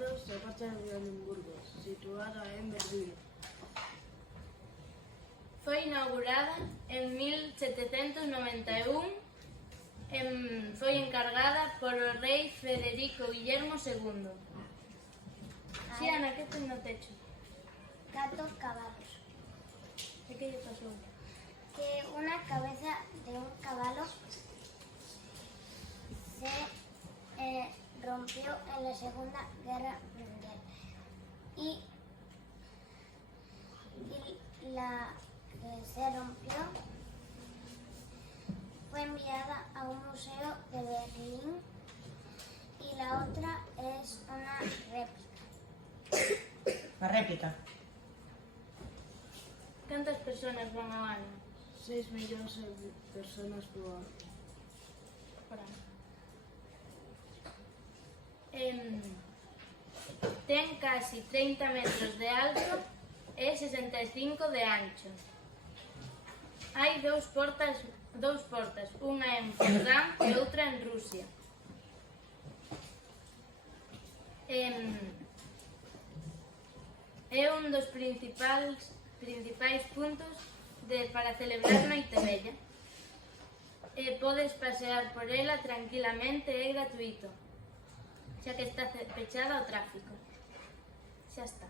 Unidos e parte de Brandenburgo, situada en Berlín. Foi inaugurada en 1791 foi encargada por o rei Federico Guillermo II. Si, Ana, que ten no techo? 4 caballos. E que lle pasou? Que una cabeza de un caballo se rompió en la Segunda Guerra Mundial y la que se rompió fue enviada a un museo de Berlín y la otra es una réplica. La réplica. Cantas persoas van ao ano? 6 millóns de personas por ano. Por ano. Ten casi 30 metros de alto e 65 de ancho. Hai dous portas, unha en Furgan e outra en Rusia. É un dos principais puntos para celebrar Noitevella. Podes pasear por ela tranquilamente e é gratuito, xa que está pechada ao tráfico. Xa está.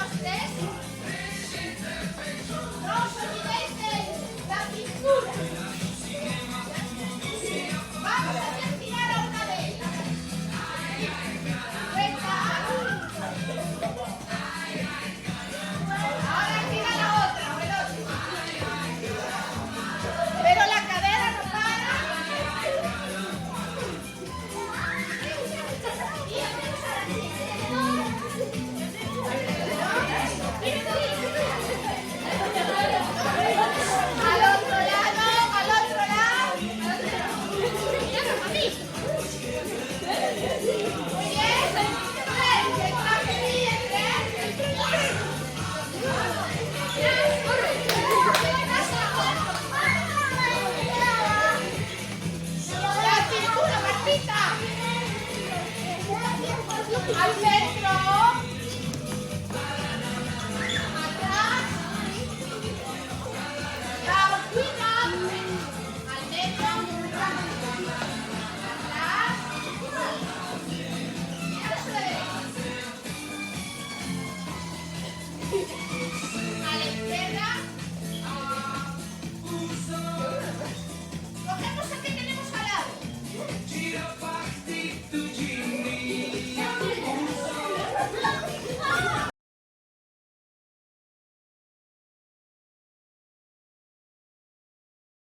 dos, tres. No os olvidéis de la cintura. Vamos a hacer girar a una de ellas. Recta. Ahora gira la otra o el otro. Pero la cadera no para. Al otro lado, al otro lado. Muy bien. La cintura, Martita. Al centro. Atrás. La horquilla. Al centro. Atrás. Eso es.